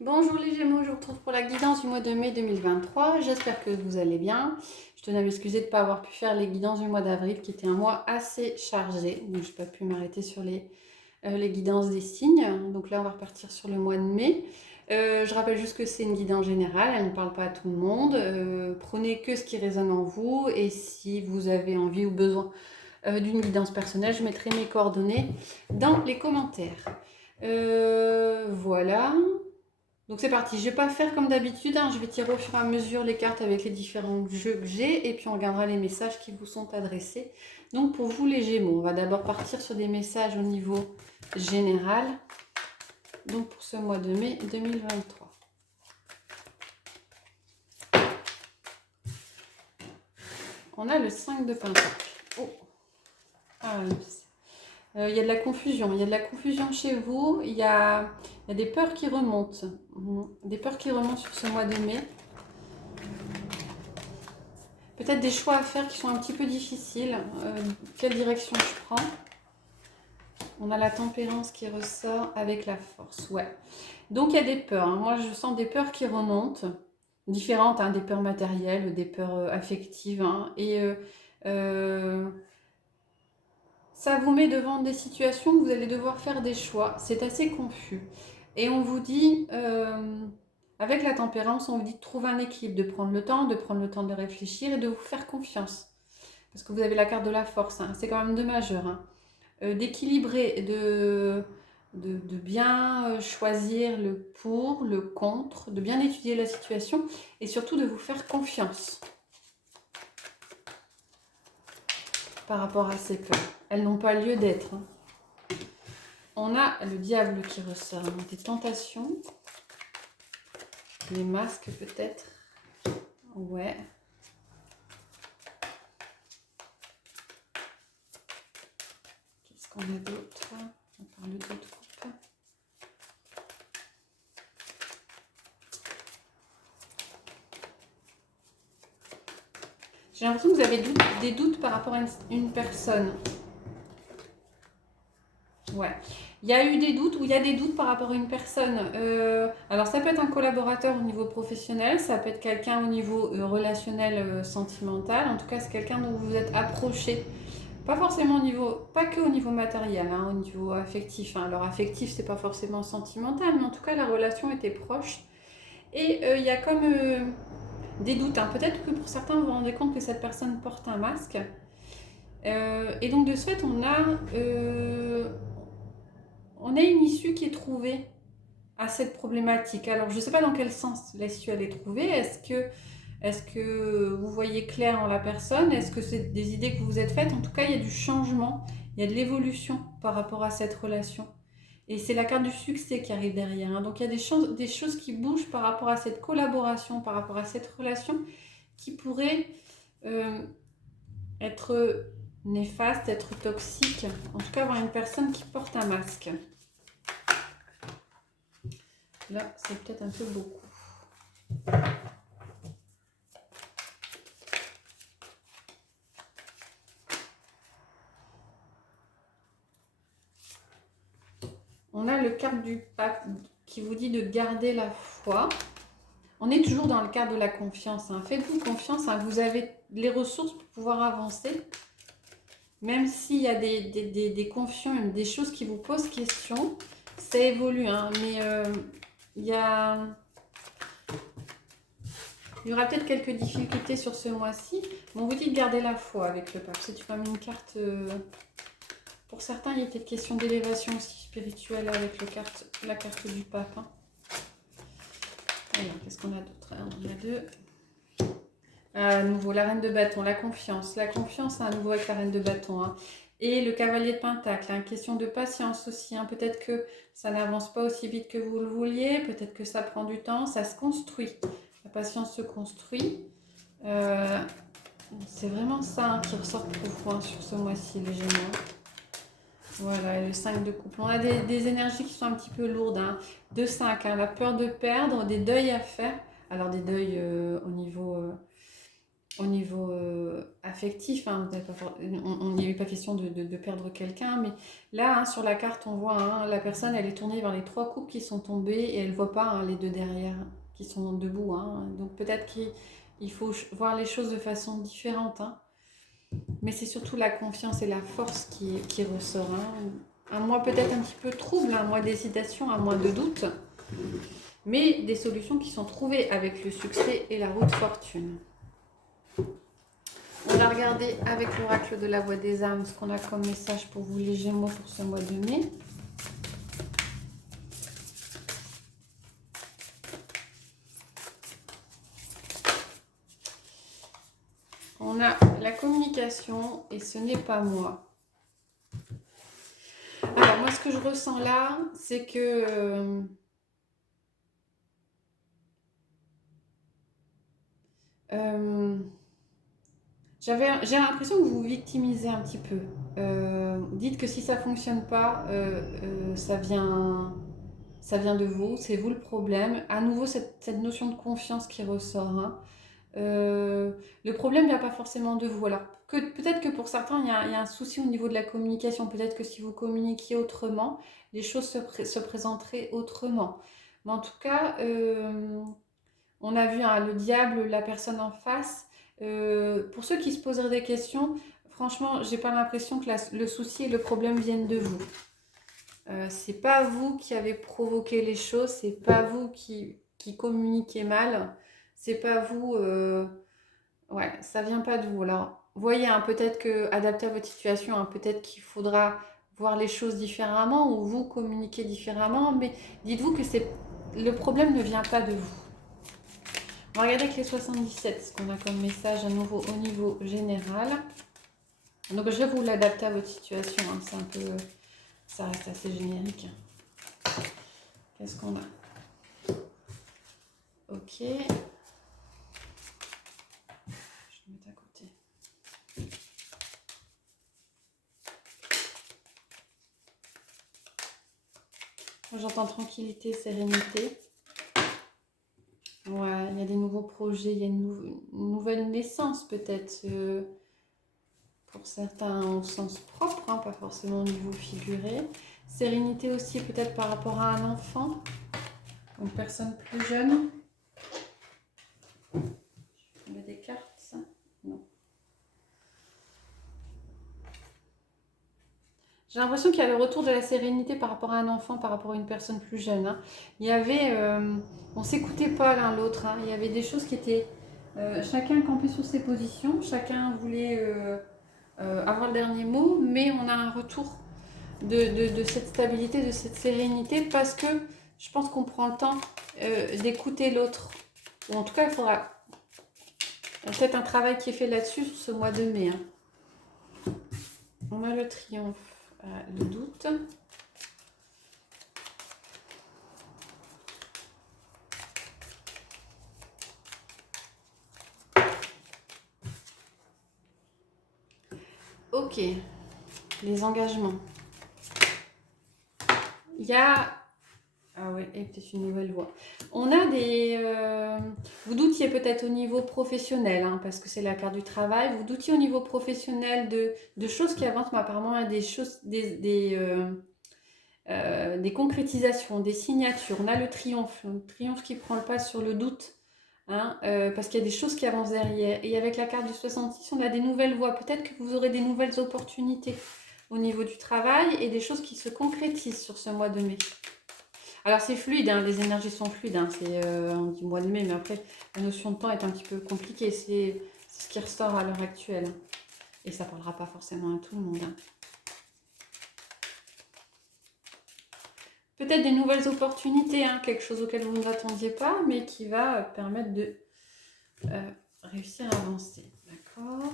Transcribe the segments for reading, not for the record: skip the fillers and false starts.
Bonjour les Gémeaux, je vous retrouve pour la guidance du mois de mai 2023. J'espère que vous allez bien. Je tenais à m'excuser de ne pas avoir pu faire les guidances du mois d'avril, qui était un mois assez chargé. Donc je n'ai pas pu m'arrêter sur les guidances des signes. Donc là, on va repartir sur le mois de mai. Je rappelle juste que c'est une guidance générale, elle ne parle pas à tout le monde. Prenez que ce qui résonne en vous. Et si vous avez envie ou besoin d'une guidance personnelle, je mettrai mes coordonnées dans les commentaires. Voilà. Donc c'est parti, je ne vais pas faire comme d'habitude, hein. Je vais tirer au fur et à mesure les cartes avec les différents jeux que j'ai et puis on regardera les messages qui vous sont adressés. Donc pour vous les Gémeaux, on va d'abord partir sur des messages au niveau général, donc pour ce mois de mai 2023. On a le 5 de Pentacle. Oh. Ah, il y a de la confusion, il y a de la confusion chez vous, il y a des peurs qui remontent, des peurs qui remontent sur ce mois de mai. Peut-être des choix à faire qui sont un petit peu difficiles. Quelle direction je prends? On a la tempérance qui ressort avec la force. Ouais. Donc il y a des peurs, hein. Moi je sens des peurs qui remontent. Différentes, hein, des peurs matérielles, des peurs affectives. Hein. Et ça vous met devant des situations où vous allez devoir faire des choix. C'est assez confus. Et on vous dit, avec la tempérance, on vous dit de trouver un équilibre, de prendre le temps de réfléchir et de vous faire confiance. Parce que vous avez la carte de la force, hein. C'est quand même deux majeurs. Hein. D'équilibrer, de bien choisir le pour, le contre, de bien étudier la situation et surtout de vous faire confiance par rapport à ces peurs. Elles n'ont pas lieu d'être. Hein. On a le diable qui ressort, des tentations, les masques peut-être. Ouais. Qu'est-ce qu'on a d'autre? On parle d'autres groupes. J'ai l'impression que vous avez des doutes par rapport à une personne. Ouais. Il y a eu des doutes ou il y a des doutes par rapport à une personne. Alors ça peut être un collaborateur au niveau professionnel, ça peut être quelqu'un au niveau relationnel, sentimental. En tout cas, c'est quelqu'un dont vous vous êtes approché. Pas forcément au niveau, pas que au niveau matériel, hein, au niveau affectif. Hein. Alors affectif, c'est pas forcément sentimental, mais en tout cas la relation était proche. Et il y a comme des doutes. Hein. Peut-être que pour certains, vous vous rendez compte que cette personne porte un masque. Et donc de ce fait, on a une issue qui est trouvée à cette problématique. Alors, je ne sais pas dans quel sens l'issue elle est trouvée. Est-ce que vous voyez clair en la personne? Est-ce que c'est des idées que vous vous êtes faites? En tout cas, il y a du changement, il y a de l'évolution par rapport à cette relation. Et c'est la carte du succès qui arrive derrière. Hein. Donc, il y a des choses qui bougent par rapport à cette collaboration, par rapport à cette relation qui pourrait euh, être néfaste, être toxique. En tout cas, avoir une personne qui porte un masque. Là, c'est peut-être un peu beaucoup. On a le carte du pape qui vous dit de garder la foi. On est toujours dans le cadre de la confiance. Hein. Faites-vous confiance. Hein. Vous avez les ressources pour pouvoir avancer. Même s'il y a des confiants, des choses qui vous posent question, ça évolue. Hein. Mais il y aura peut-être quelques difficultés sur ce mois-ci. Mais on vous dit de garder la foi avec le pape. C'est quand même une carte... Pour certains, il y a peut-être question d'élévation aussi spirituelle avec la carte du pape. Hein. Alors, qu'est-ce qu'on a d'autre? On a deux. À nouveau, la reine de bâton, la confiance. La confiance, à nouveau avec la reine de bâton. Hein. Et le cavalier de pentacle. Hein. Question de patience aussi. Hein. Peut-être que ça n'avance pas aussi vite que vous le vouliez. Peut-être que ça prend du temps. Ça se construit. La patience se construit. C'est vraiment ça hein, qui ressort pour vous hein, sur ce mois-ci, les Gémeaux. Voilà, et le 5 de couple. On a des énergies qui sont un petit peu lourdes. Hein. 2-5, hein, la peur de perdre, des deuils à faire. Alors des deuils au niveau au niveau affectif, hein, on n'y avait pas question de perdre quelqu'un, mais là, hein, sur la carte, on voit hein, la personne, elle est tournée vers les 3 coupes qui sont tombées et elle ne voit pas hein, les 2 derrière qui sont debout. Hein. Donc peut-être qu'il faut voir les choses de façon différente. Hein. Mais c'est surtout la confiance et la force qui ressort. Hein. Un mois peut-être un petit peu trouble, un mois d'hésitation, un mois de doute, mais des solutions qui sont trouvées avec le succès et la route fortune. On va regarder avec l'oracle de la voix des âmes ce qu'on a comme message pour vous les Gémeaux pour ce mois de mai. On a la communication et ce n'est pas moi. Alors moi ce que je ressens là, c'est que j'ai l'impression que vous vous victimisez un petit peu. Dites que si ça ne fonctionne pas, ça vient de vous, c'est vous le problème. À nouveau, cette notion de confiance qui ressort. Hein. Le problème ne vient pas forcément de vous. Alors, peut-être que pour certains, il y a un souci au niveau de la communication. Peut-être que si vous communiquiez autrement, les choses se présenteraient autrement. Mais en tout cas, on a vu hein, le diable, la personne en face. Pour ceux qui se poseraient des questions, franchement, j'ai pas l'impression que le souci et le problème viennent de vous. C'est pas vous qui avez provoqué les choses, c'est pas vous qui communiquez mal, c'est pas vous. Ouais, ça vient pas de vous. Alors, voyez, hein, peut-être que adapté à votre situation, hein, peut-être qu'il faudra voir les choses différemment ou vous communiquer différemment, mais dites-vous que le problème ne vient pas de vous. On va regarder avec les 77, ce qu'on a comme message à nouveau au niveau général. Donc je vais vous l'adapter à votre situation, hein. C'est un peu, ça reste assez générique. Qu'est-ce qu'on a? Ok. Je vais mettre à côté. J'entends tranquillité, sérénité. Ouais, il y a des nouveaux projets, il y a une nouvelle naissance peut-être. Pour certains au sens propre, hein, pas forcément au niveau figuré. Sérénité aussi peut-être par rapport à un enfant, une personne plus jeune. Je mets des cartes, ça? Non. J'ai l'impression qu'il y a le retour de la sérénité par rapport à un enfant, par rapport à une personne plus jeune. Hein. Il y avait, on s'écoutait pas l'un l'autre. Hein. Il y avait des choses qui étaient, chacun campait sur ses positions, chacun voulait avoir le dernier mot, mais on a un retour de cette stabilité, de cette sérénité, parce que je pense qu'on prend le temps d'écouter l'autre. Ou en tout cas, il faudra peut-être un travail qui est fait là-dessus sur ce mois de mai. Hein. On a le triomphe, le doute. Ok, les engagements. Il y a... Ah ouais, et peut-être une nouvelle voie. On a des... vous doutiez peut-être au niveau professionnel, hein, parce que c'est la carte du travail. Vous doutiez au niveau professionnel de choses qui avancent, mais apparemment il y a des choses, des concrétisations, des signatures. On a le triomphe qui prend le pas sur le doute. Hein, parce qu'il y a des choses qui avancent derrière. Et avec la carte du 66, on a des nouvelles voies. Peut-être que vous aurez des nouvelles opportunités au niveau du travail et des choses qui se concrétisent sur ce mois de mai. Alors c'est fluide, hein, les énergies sont fluides. Hein, on dit mois de mai, mais après la notion de temps est un petit peu compliquée. C'est ce qui ressort à l'heure actuelle. Et ça ne parlera pas forcément à tout le monde. Hein. Peut-être des nouvelles opportunités, hein, quelque chose auquel vous ne vous attendiez pas, mais qui va permettre de réussir à avancer. D'accord.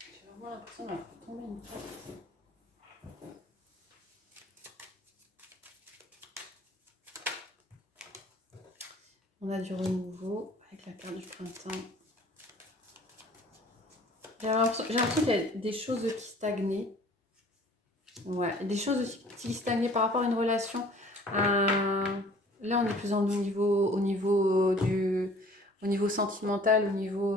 J'ai vraiment l'impression d'avoir fait tomber une carte. On a du renouveau avec la carte du printemps. J'ai l'impression qu'il y a des choses qui stagnaient. Ouais, des choses qui stagnaient par rapport à une relation. Là, on est plus au niveau sentimental, au niveau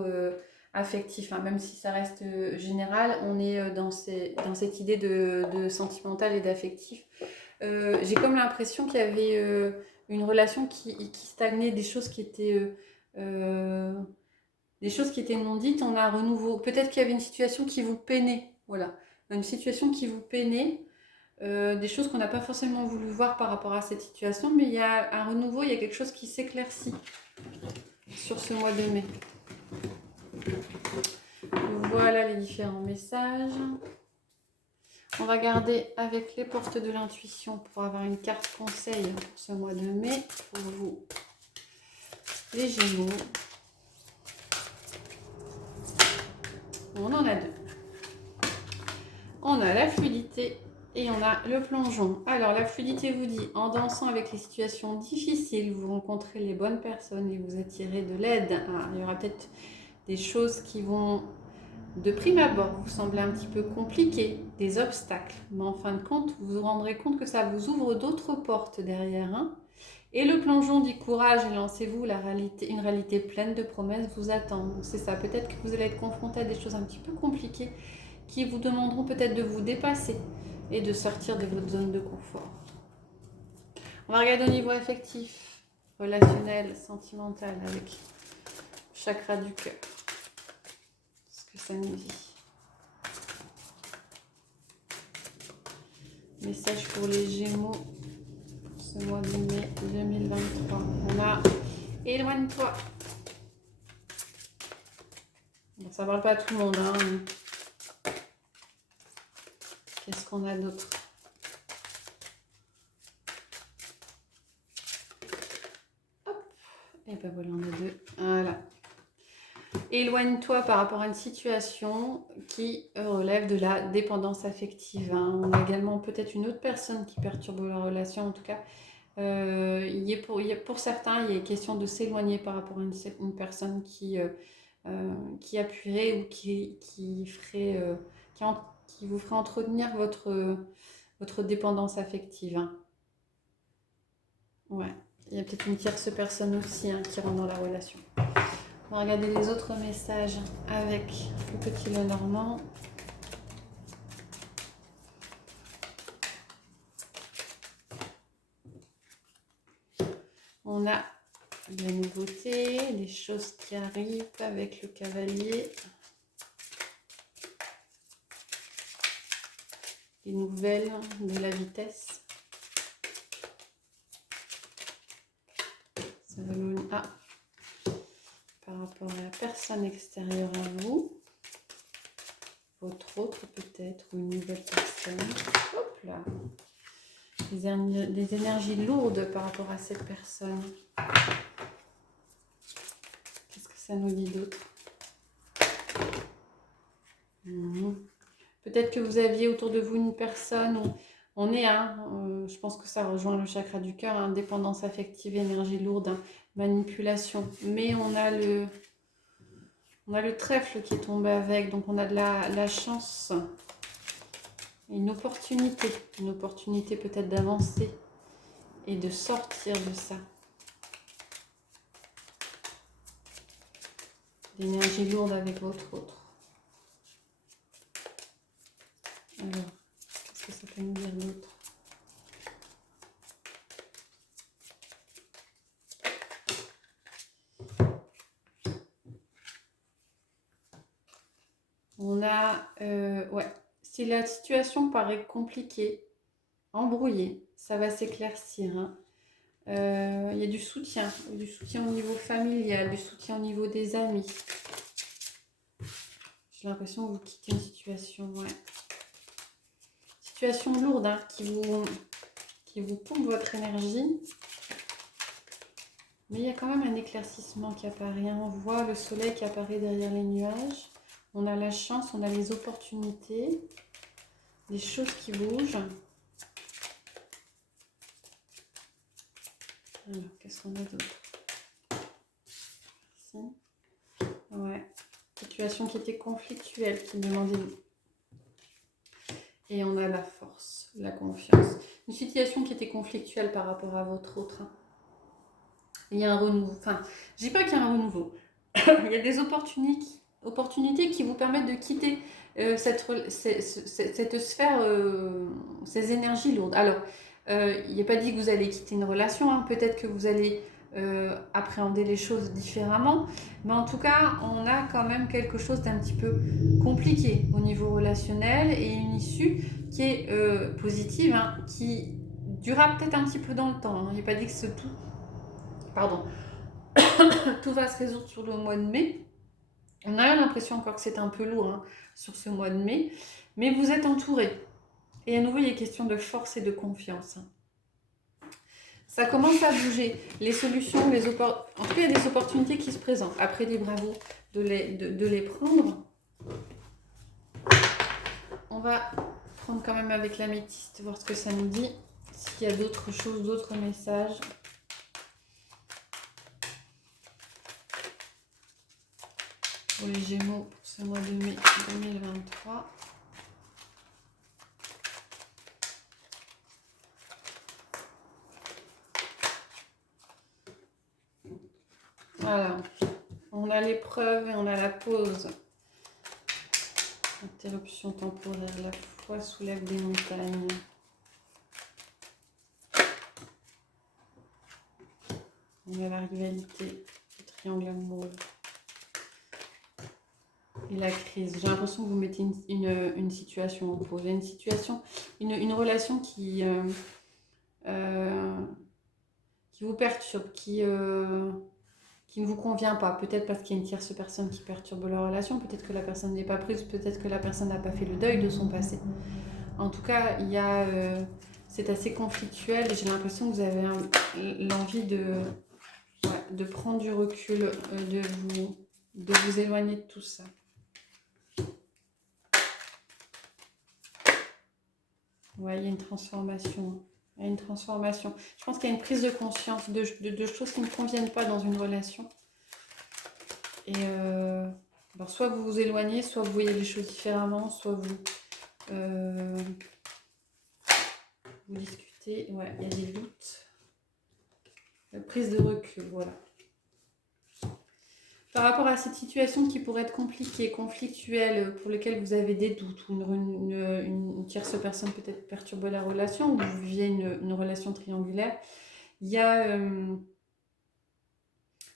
affectif, hein. Même si ça reste général, on est dans cette idée de sentimental et d'affectif. J'ai comme l'impression qu'il y avait une relation qui stagnait, des choses qui étaient non dites. On a un renouveau. Peut-être qu'il y avait une situation qui vous peinait. Voilà, une situation qui vous peinait. Des choses qu'on n'a pas forcément voulu voir par rapport à cette situation, mais il y a un renouveau, il y a quelque chose qui s'éclaircit sur ce mois de mai. Voilà les différents messages. On va garder avec les portes de l'intuition pour avoir une carte conseil pour ce mois de mai pour vous, les Gémeaux. On en a deux. On a la fluidité et on a le plongeon. Alors la fluidité vous dit, en dansant avec les situations difficiles, vous rencontrez les bonnes personnes et vous attirez de l'aide. Il y aura peut-être des choses qui vont, de prime abord, vous sembler un petit peu compliquées, des obstacles. Mais en fin de compte, vous vous rendrez compte que ça vous ouvre d'autres portes derrière. Et le plongeon dit courage et lancez-vous, une réalité pleine de promesses vous attend. Donc c'est ça, peut-être que vous allez être confronté à des choses un petit peu compliquées qui vous demanderont peut-être de vous dépasser et de sortir de votre zone de confort. On va regarder au niveau affectif, relationnel, sentimental avec chakra du cœur. Ce que ça nous dit. Message pour les Gémeaux pour ce mois de mai 2023. On a éloigne-toi. Bon, ça ne parle pas à tout le monde, hein. Qu'est-ce qu'on a d'autre? Hop. Et ben voilà, on a deux. Voilà. Éloigne-toi par rapport à une situation qui relève de la dépendance affective. On a également peut-être une autre personne qui perturbe la relation. En tout cas, pour certains, il y a question de s'éloigner par rapport à une personne qui appuierait ou qui vous ferait entretenir votre dépendance affective. Ouais, il y a peut-être une tierce personne aussi qui rentre dans la relation. On va regarder les autres messages avec le petit Lenormand. On a de la nouveauté, des choses qui arrivent avec le cavalier. Des nouvelles, de la vitesse. Ça va nous... par rapport à la personne extérieure à vous. Votre autre peut-être, ou une nouvelle personne. Hop là. Des énergies lourdes par rapport à cette personne. Qu'est-ce que ça nous dit d'autre? Peut-être que vous aviez autour de vous une personne, on est je pense que ça rejoint le chakra du cœur, indépendance affective, énergie lourde, manipulation. Mais on a le trèfle qui est tombé avec, donc on a de la chance. Une opportunité peut-être d'avancer et de sortir de ça. L'énergie lourde avec votre autre. Alors, qu'est-ce que ça peut nous dire d'autre? On a, ouais, si la situation paraît compliquée, embrouillée, ça va s'éclaircir. Il y a du soutien au niveau familial, du soutien au niveau des amis. J'ai l'impression que vous quittez une situation, ouais. Situation lourde, qui vous pompe votre énergie. Mais il y a quand même un éclaircissement qui apparaît. On voit le soleil qui apparaît derrière les nuages. On a la chance, on a les opportunités, des choses qui bougent. Alors, qu'est-ce qu'on a d'autre? ici. Ouais. Situation qui était conflictuelle, qui demandait... Et on a la force, la confiance. Une situation qui était conflictuelle par rapport à votre autre. Il y a un renouveau. Enfin, je dis pas qu'il y a un renouveau. Il y a des opportunités qui vous permettent de quitter cette sphère, ces énergies lourdes. Alors, il n'est pas dit que vous allez quitter une relation. Hein. Peut-être que vous allez appréhender les choses différemment. Mais en tout cas, on a quand même quelque chose d'un petit peu compliqué au niveau relationnel et une issue qui est positive, hein, qui durera peut-être un petit peu dans le temps. Hein. Il n'est pas dit que c'est tout. Pardon. Tout va se résoudre sur le mois de mai. On a l'impression encore que c'est un peu lourd hein, sur ce mois de mai. Mais vous êtes entouré. Et à nouveau, il est question de force et de confiance. Ça commence à bouger. Les solutions, en tout cas, il y a des opportunités qui se présentent. Après, des bravos de les prendre. On va prendre quand même avec l'améthyste, voir ce que ça nous dit. S'il y a d'autres choses, d'autres messages. Pour les Gémeaux, pour ce mois de mai 2023. Voilà, on a l'épreuve et on a la pause. Interruption temporaire, la foi soulève des montagnes. On a la rivalité, le triangle amoureux. Et la crise. J'ai l'impression que vous mettez une situation en pause. Une situation, une relation qui vous perturbe, qui ne vous convient pas. Peut-être parce qu'il y a une tierce personne qui perturbe la relation. Peut-être que la personne n'est pas prise. Peut-être que la personne n'a pas fait le deuil de son passé. En tout cas, il y a, c'est assez conflictuel. Et j'ai l'impression que vous avez l'envie de prendre du recul, de vous éloigner de tout ça. Ouais, il y a une transformation. Il y a une transformation. Je pense qu'il y a une prise de conscience de choses qui ne conviennent pas dans une relation. Et alors soit vous vous éloignez, soit vous voyez les choses différemment, soit vous discutez. Ouais, il y a des doutes. Prise de recul, voilà. Par rapport à cette situation qui pourrait être compliquée, conflictuelle, pour lesquelles vous avez des doutes, ou une tierce personne peut-être perturbe la relation, ou vous viviez une relation triangulaire, il y a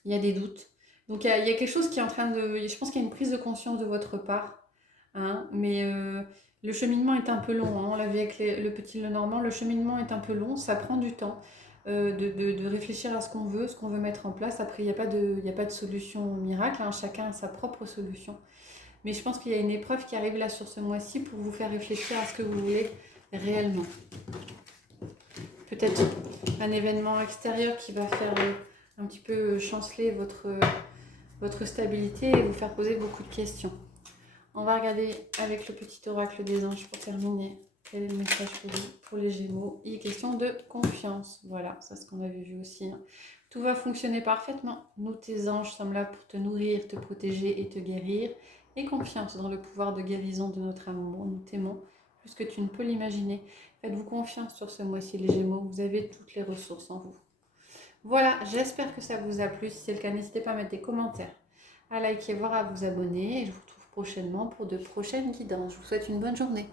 des doutes. Donc il y a quelque chose qui est en train de... Je pense qu'il y a une prise de conscience de votre part, hein, mais le cheminement est un peu long. Hein, on l'a vu avec le petit Lenormand, le cheminement est un peu long, ça prend du temps. De réfléchir à ce qu'on veut mettre en place. Après, il n'y a pas de solution miracle, hein. Chacun a sa propre solution. Mais je pense qu'il y a une épreuve qui arrive là sur ce mois-ci pour vous faire réfléchir à ce que vous voulez réellement. Peut-être un événement extérieur qui va faire un petit peu chanceler votre stabilité et vous faire poser beaucoup de questions. On va regarder avec le petit oracle des anges pour terminer. Quel est le message pour vous, pour les Gémeaux? Il est question de confiance. Voilà, c'est ce qu'on avait vu aussi. Hein. Tout va fonctionner parfaitement. Nous, tes anges, sommes là pour te nourrir, te protéger et te guérir. Et confiance dans le pouvoir de guérison de notre amour. Nous t'aimons plus que tu ne peux l'imaginer. Faites-vous confiance sur ce mois-ci, les Gémeaux. Vous avez toutes les ressources en vous. Voilà, j'espère que ça vous a plu. Si c'est le cas, n'hésitez pas à mettre des commentaires, à liker, voire à vous abonner. Et je vous retrouve prochainement pour de prochaines guidances. Je vous souhaite une bonne journée.